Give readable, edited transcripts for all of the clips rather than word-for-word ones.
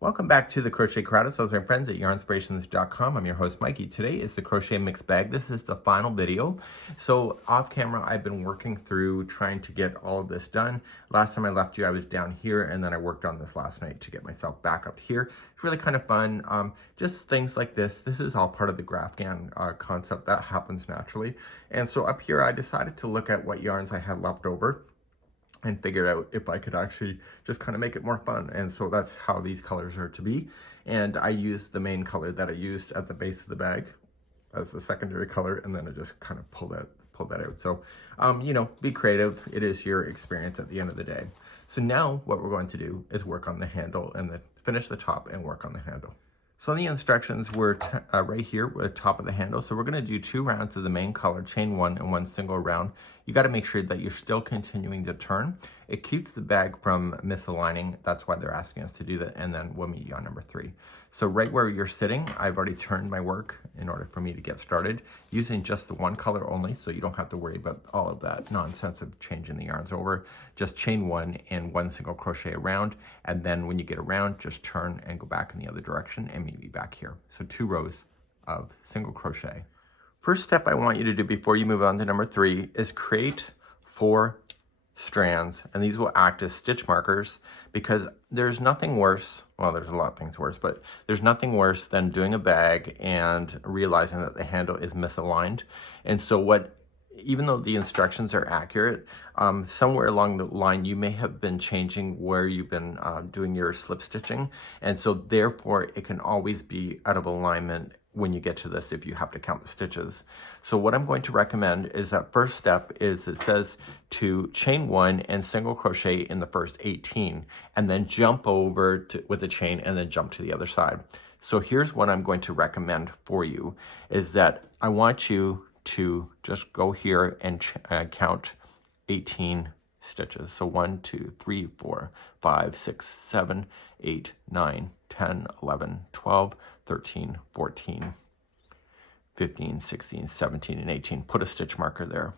Welcome back to the Crochet Crowd. Those are my friends at yarnspirations.com. I'm your host, Mikey. Today is the Crochet Mixed Bag. This is the final video. So off camera, I've been working through trying to get all of this done. Last time I left you, I was down here, and then I worked on this last night to get myself back up here. It's really kind of fun. Just things like this. This is all part of the Grafgan concept that happens naturally. And so up here, I decided to look at what yarns I had left over and figured out if I could actually just kind of make it more fun. And so that's how these colors are to be. And I used the main color that I used at the base of the bag as the secondary color, and then I just kind of pulled that out. So, you know, be creative. It is your experience at the end of the day. So now what we're going to do is work on the handle and then finish the top and work on the handle. So in the instructions, we're right here at the top of the handle. So we're going to do 2 rounds of the main color, chain 1 and 1 single round. You got to make sure that you're still continuing to turn. It keeps the bag from misaligning. That's why they're asking us to do that. And then we'll meet you on number 3. So right where you're sitting, I've already turned my work in order for me to get started using just the 1 color only. So you don't have to worry about all of that nonsense of changing the yarns over. Just chain 1 and 1 single crochet around. And then when you get around, just turn and go back in the other direction and meet me back here. So 2 rows of single crochet. First step I want you to do before you move on to number 3 is create 4 strands, and these will act as stitch markers, because there's nothing worse, well, there's a lot of things worse, but there's nothing worse than doing a bag and realizing that the handle is misaligned. And so even though the instructions are accurate, somewhere along the line you may have been changing where you've been doing your slip stitching, and so therefore it can always be out of alignment when you get to this if you have to count the stitches. So what I'm going to recommend is that first step is, it says to chain 1 and single crochet in the first 18, and then jump over with the chain and then jump to the other side. So here's what I'm going to recommend for you, is that I want you to just go here and count 18 stitches. So 1, 2, 3, 4, 5, 6, 7, 8, 9, 10, 11, 12, 13, 14, 15, 16, 17, and 18. Put a stitch marker there.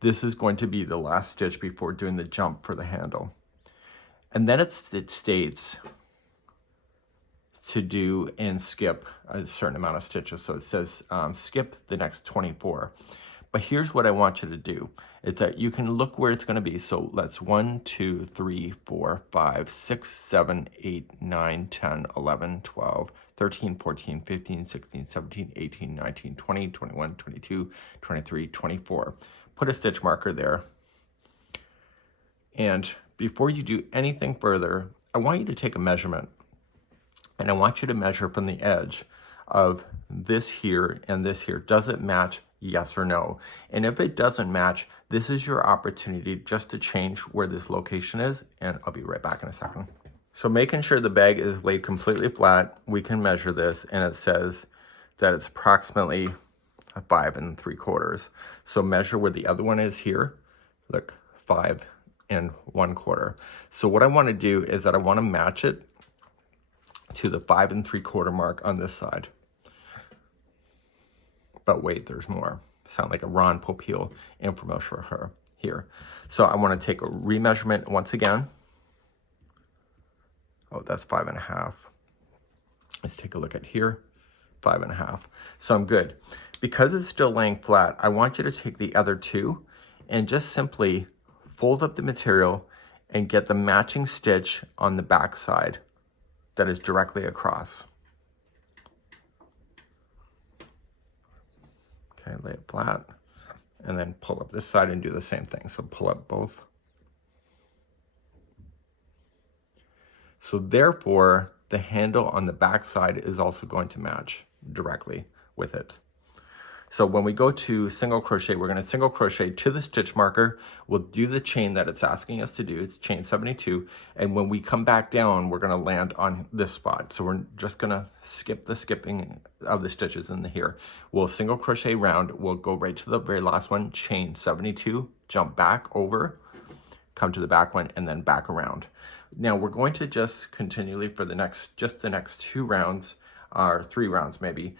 This is going to be the last stitch before doing the jump for the handle. And then it states to do and skip a certain amount of stitches. So it says skip the next 24. But here's what I want you to do. It's that you can look where it's going to be. So let's 1, 2, 3, 4, 5, 6, 7, 8, 9, 10, 11, 12, 13, 14, 15, 16, 17, 18, 19, 20, 21, 22, 23, 24. Put a stitch marker there. And before you do anything further, I want you to take a measurement. And I want you to measure from the edge of this here and this here. Does it match? Yes or no? And if it doesn't match, this is your opportunity just to change where this location is, and I'll be right back in a second. So making sure the bag is laid completely flat, we can measure this, and it says that it's approximately 5 3/4. So measure where the other one is here. Look, 5 1/4. So what I want to do is that I want to match it to the 5 3/4 mark on this side. But wait, there's more. Sound like a Ron Popeil infomercial here. So I want to take a remeasurement once again. Oh, that's 5 1/2. Let's take a look at here. 5 1/2. So I'm good. Because it's still laying flat, I want you to take the other 2 and just simply fold up the material and get the matching stitch on the back side that is directly across. Okay, lay it flat, and then pull up this side and do the same thing. So pull up both. So therefore, the handle on the back side is also going to match directly with it. So when we go to single crochet, we're going to single crochet to the stitch marker. We'll do the chain that it's asking us to do. It's chain 72. And when we come back down, we're going to land on this spot. So we're just going to skip the skipping of the stitches in here. We'll single crochet round. We'll go right to the very last one, chain 72, jump back over, come to the back one, and then back around. Now we're going to just continually for the next 2 rounds or 3 rounds maybe,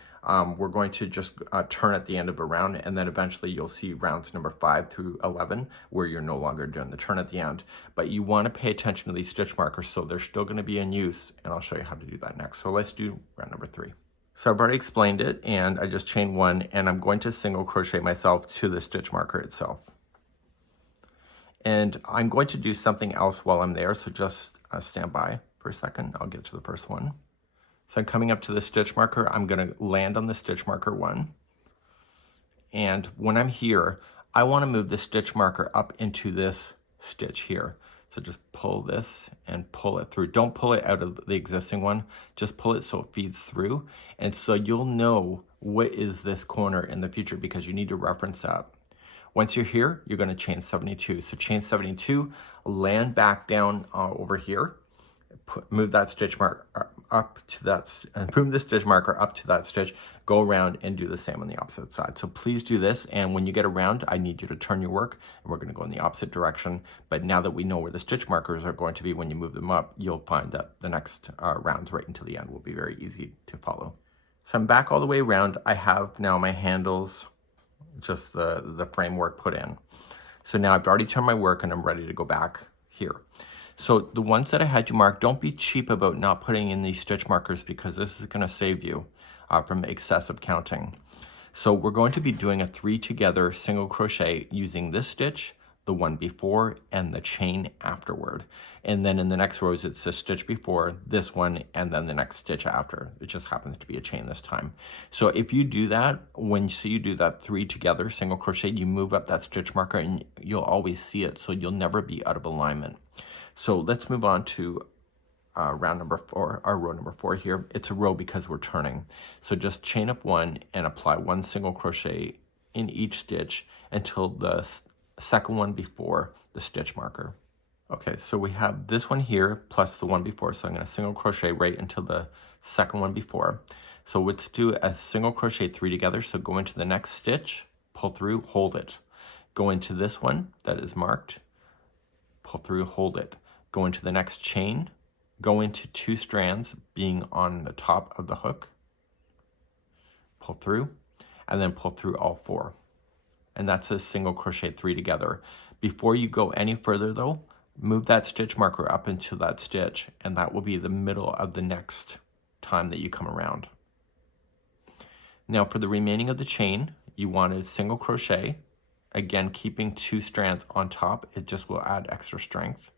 we're going to just turn at the end of a round, and then eventually you'll see rounds number 5 through 11 where you're no longer doing the turn at the end. But you want to pay attention to these stitch markers, so they're still going to be in use, and I'll show you how to do that next. So let's do round number 3. So I've already explained it, and I just chain 1, and I'm going to single crochet myself to the stitch marker itself. And I'm going to do something else while I'm there, so just stand by for a second. I'll get to the first one. So I'm coming up to the stitch marker. I'm going to land on the stitch marker 1. And when I'm here, I want to move the stitch marker up into this stitch here. So just pull this and pull it through. Don't pull it out of the existing one. Just pull it so it feeds through. And so you'll know what is this corner in the future, because you need to reference that. Once you're here, you're going to chain 72. So chain 72, land back down over here, move that stitch mark up to that, and move the stitch marker up to that stitch, go around and do the same on the opposite side. So please do this, and when you get around, I need you to turn your work, and we're going to go in the opposite direction. But now that we know where the stitch markers are going to be when you move them up, you'll find that the next rounds right until the end will be very easy to follow. So I'm back all the way around. I have now my handles, just the framework put in. So now I've already turned my work and I'm ready to go back here. So the ones that I had you mark, don't be cheap about not putting in these stitch markers, because this is going to save you from excessive counting. So we're going to be doing a 3 together single crochet using this stitch, the one before, and the chain afterward. And then in the next rows, it's a stitch before, this one, and then the next stitch after. It just happens to be a chain this time. So if you do that, when you do that 3 together single crochet, you move up that stitch marker and you'll always see it, so you'll never be out of alignment. So let's move on to round number 4, our row number 4 here. It's a row because we're turning. So just chain up 1 and apply 1 single crochet in each stitch until the second one before the stitch marker. Okay, so we have this one here plus the one before, so I'm going to single crochet right until the second one before. So let's do a single crochet 3 together. So go into the next stitch, pull through, hold it. Go into this one that is marked, pull through, hold it. Go into the next chain, go into 2 strands being on the top of the hook, pull through, and then pull through all 4. And that's a single crochet 3 together. Before you go any further though, move that stitch marker up into that stitch, and that will be the middle of the next time that you come around. Now for the remaining of the chain, you want to single crochet, again keeping 2 strands on top. It just will add extra strength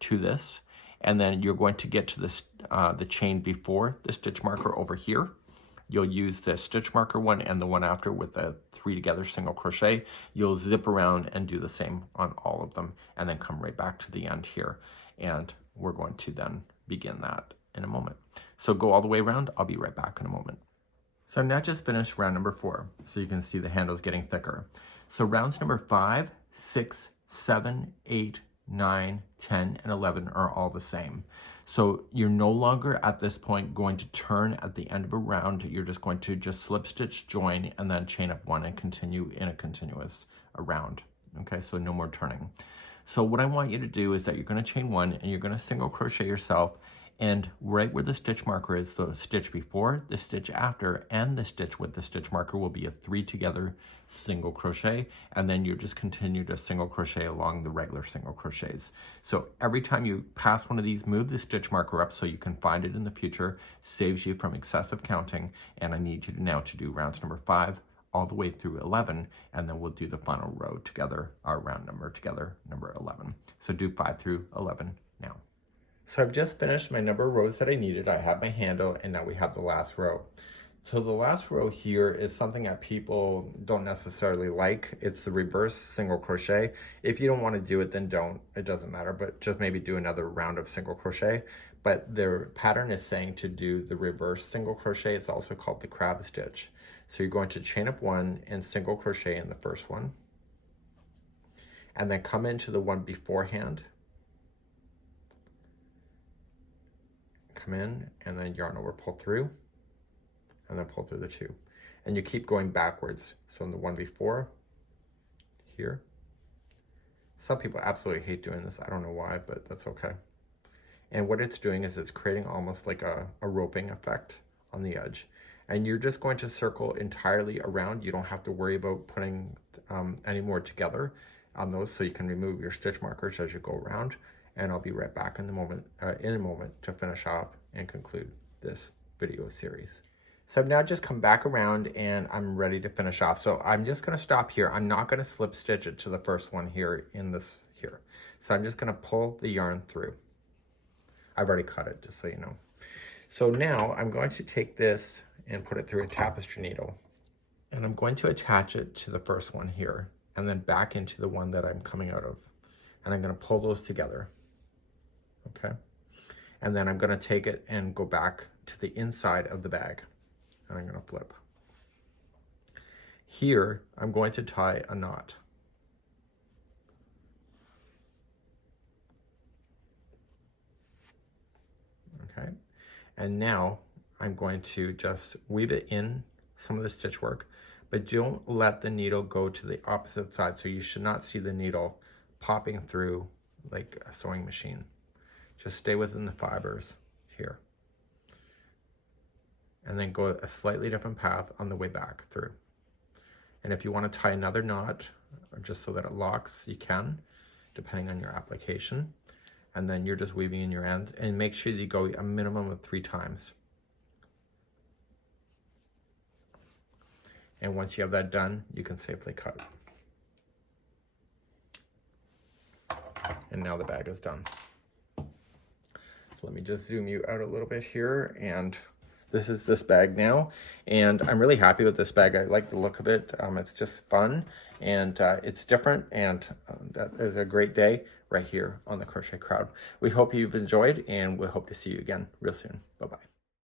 to this. And then you're going to get to this the chain before the stitch marker over here. You'll use the stitch marker one and the one after with a 3 together single crochet. You'll zip around and do the same on all of them, and then come right back to the end here. And we're going to then begin that in a moment. So go all the way around. I'll be right back in a moment. So I've now just finished round number 4. So you can see the handles getting thicker. So rounds number 5, 6, 7, 8, 9, 10, and 11 are all the same. So you're no longer at this point going to turn at the end of a round. You're just going to just slip stitch, join, and then chain up 1 and continue in a continuous round. Okay, so no more turning. So what I want you to do is that you're going to chain 1 and you're going to single crochet yourself, and right where the stitch marker is, the stitch before, the stitch after, and the stitch with the stitch marker will be a 3 together single crochet, and then you just continue to single crochet along the regular single crochets. So every time you pass one of these, move the stitch marker up so you can find it in the future, saves you from excessive counting. And I need you now to do rounds number 5 all the way through 11, and then we'll do the final row together, our round number together, number 11. So do 5 through 11 now. So I've just finished my number of rows that I needed. I have my handle, and now we have the last row. So the last row here is something that people don't necessarily like. It's the reverse single crochet. If you don't want to do it, then don't. It doesn't matter, but just maybe do another round of single crochet. But the pattern is saying to do the reverse single crochet. It's also called the crab stitch. So you're going to chain up 1 and single crochet in the first one, and then come into the one beforehand, come in, and then yarn over, pull through, and then pull through the 2. And you keep going backwards. So in the one before, here. Some people absolutely hate doing this. I don't know why, but that's okay. And what it's doing is it's creating almost like a roping effect on the edge. And you're just going to circle entirely around. You don't have to worry about putting any more together on those, so you can remove your stitch markers as you go around. And I'll be right back in a moment to finish off and conclude this video series. So I've now just come back around and I'm ready to finish off. So I'm just gonna stop here. I'm not gonna slip stitch it to the first one here in this here. So I'm just gonna pull the yarn through. I've already cut it, just so you know. So now I'm going to take this and put it through a tapestry needle. And I'm going to attach it to the first one here and then back into the one that I'm coming out of. And I'm gonna pull those together, okay? And then I'm gonna take it and go back to the inside of the bag. And I'm gonna flip. Here, I'm going to tie a knot. Okay, and now I'm going to just weave it in some of the stitch work, but don't let the needle go to the opposite side. So you should not see the needle popping through like a sewing machine. Just stay within the fibers here. And then go a slightly different path on the way back through. And if you want to tie another knot, or just so that it locks, you can, depending on your application. And then you're just weaving in your ends, and make sure that you go a minimum of 3 times. And once you have that done, you can safely cut. And now the bag is done. So let me just zoom you out a little bit here, and this is this bag now, and I'm really happy with this bag. I like the look of it. It's just fun, and it's different, and that is a great day right here on the Crochet Crowd. We hope you've enjoyed, and we hope to see you again real soon. Bye-bye.